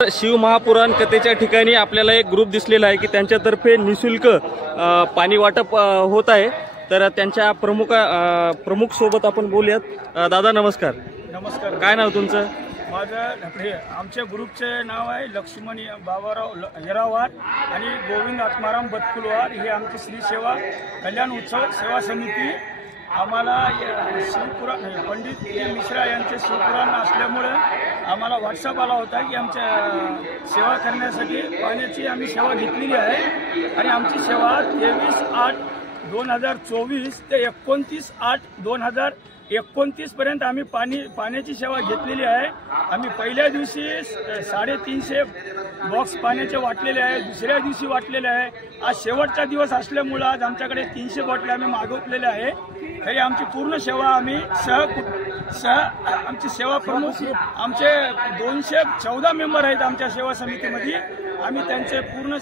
शिवमहापुराण कथेच्या ठिकाणी आपल्याला एक ग्रुप दिसलेला आहे की त्यांच्यातर्फे निशुल्क पाणी वाटप होत आहे। तर त्यांच्या प्रमुख सोबत आपण बोलूयात। दादा नमस्कार। नमस्कार। काय नाव तुमचं? माझं आमच्या ग्रुपचे नाव आहे लक्ष्मण बाबाराव येरावार आणि गोविंद आत्माराम बतकुलवार। हे आमची श्री सेवा कल्याण उत्सव सेवा समिती। आम्हाला शिवपुराण पंडित मिश्रा यांचे शिवपुराण असल्यामुळे आम्हाला व्हॉट्सअप आला होता की आमच्या सेवा करण्यासाठी पाण्याची आम्ही सेवा घेतलेली आहे आणि आमची सेवा 23/8/2024 ते 29/8/2029 पर्यंत आम्ही पाण्याची सेवा घेतलेली आहे। आम्ही पहिल्या दिवशी 350 बॉक्स पाण्याचे वाटलेले आहे, दुसऱ्या दिवशी वाटलेले आहे। आज शेवटचा दिवस असल्यामुळे आज आमच्याकडे 300 बॉटल आम्ही मागवलेल्या आहे। तरी आमची पूर्ण सेवा आम्ही आमची सेवा प्रमुख आमचे 214 मेंबर आहेत आमच्या सेवा समितीमध्ये। आम्ही त्यांचे पूर्ण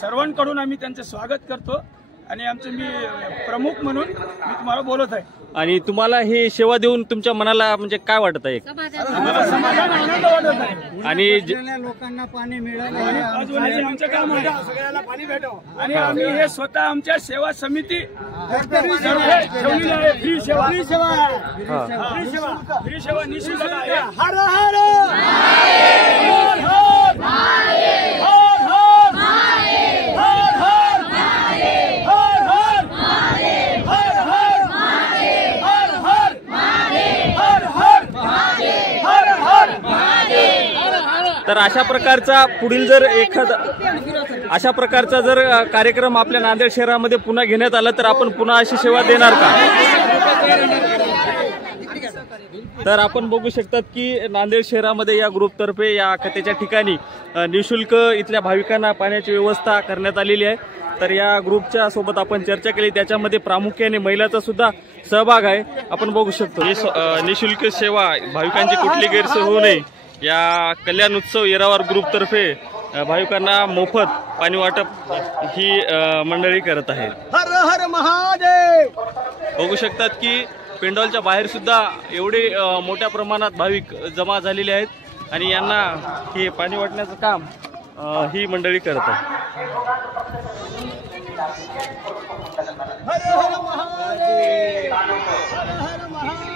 सर्वांकडून आम्ही त्यांचे स्वागत करतो आणि आमचे मी प्रमुख म्हणून मी तुम्हाला बोलत आहे। आणि तुम्हाला हे सेवा देऊन तुमच्या मनाला म्हणजे काय वाटत आहे? समाधान आनंद वाटत आहे आणि लोकांना पाणी मिळालं अजूनही आमचं काम आहे सगळ्याला पाणी भेटावं आणि आम्ही हे स्वतः आमच्या सेवा समिती ठेवलेली आहे। फ्री सेवा निशुल्क आहे। हर हर तर अशा प्रकारचा पुढील जर अशा प्रकारचा जर कार्यक्रम आपल्या नांदेड शहरामध्ये पुन्हा घेण्यात आला तर आपण पुन्हा अशी सेवा देणार का? तर आपण बघू शकतात की नांदेड शहरामध्ये या ग्रुपतर्फे या कथेच्या ठिकाणी निशुल्क इथल्या भाविकांना पाण्याची व्यवस्था करण्यात आलेली आहे। तर या ग्रुपच्या सोबत आपण चर्चा केली, त्याच्यामध्ये प्रामुख्याने महिलांचा सुद्धा सहभाग आहे। आपण बघू शकतो निशुल्क सेवा भाविकांची कुठली गैरसोय होऊ नये या कल्याण उत्सव येरावार ग्रुपतर्फे भाविकांना मोफत पाणी वाटप ही मंडळी करत आहे। हर हर महादेव। बघू शकतात की पेंडॉलच्या बाहेर सुद्धा एवढे मोठ्या प्रमाणात भाविक जमा झालेले आहेत आणि यांना हे पाणी वाटण्याचं काम ही मंडळी करत आहे। हर हर महादेव। हर हर महादेव।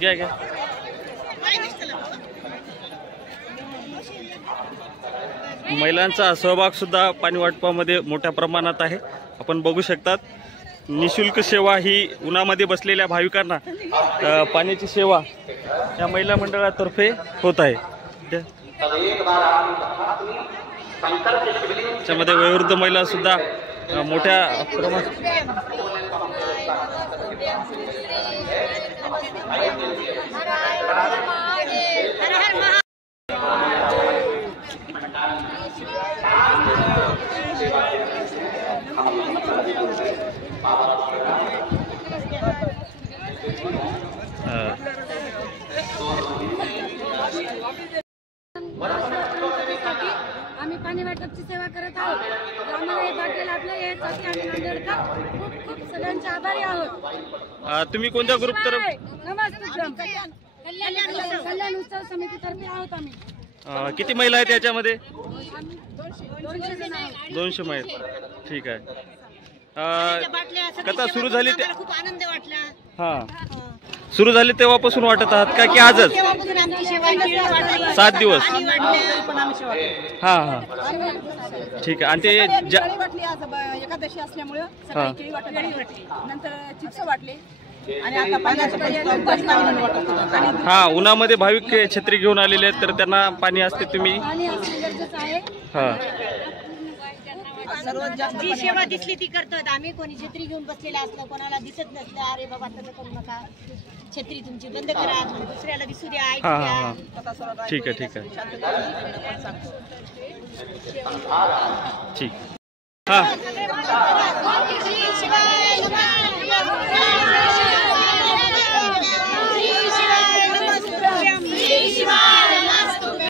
घ्या महिलांचा सहभाग सुद्धा पाणी वाटपामध्ये मोठ्या प्रमाणात आहे। आपण बघू शकतात निशुल्क सेवा ही उन्हामध्ये बसलेल्या भाविकांना पाण्याची सेवा या महिला मंडळातर्फे होत आहे। त्यामध्ये वयोवृद्ध महिला सुद्धा मोठ्या प्रमाणात आम्ही पाणी वाटपची सेवा करत आहोत। आम्हाला हे वाटेल आपल्या यासाठी आम्ही नांदेडकर खूप सगळ्यांचे आभारी आहोत। तुम्ही कोणत्या ग्रुप तर्फे? नमस्ते, कल्याण उत्सव समितीतर्फे आहोत आम्ही। किती महिला आहेत याच्यामध्ये? 200 महिला। ठीक आहे। कथा सुरू झाली खूप आनंद वाटला। सुरू झाली तेव्हापासून वाटत आहात का की आजच? 7 दिवस। हा ठीक आहे। आणि ते एकादशी असल्यामुळे केळी वाटली, नंतर चिप्स वाटले आणि आता हा उन्हामध्ये भाविक छत्री घेऊन आलेले आहेत तर त्यांना पाणी असते तुम्ही पाणी असणे गरजेचं आहे। हा सर्वात जास्त जी सेवा दिसली ती करतात. आम्ही कोणी छत्री घेऊन बसलेला असलं, कोणाला दिसत नसलं, अरे बाबा तसं करू नका, छत्री तुमची बंद करा, दुसऱ्याला दिसू द्या, ऐकू हा, द्या. हा, कथा सर्वात ठीक आहे, ऐकून ठीक आहे. शांततेने पण सांगतो. ठीक. हा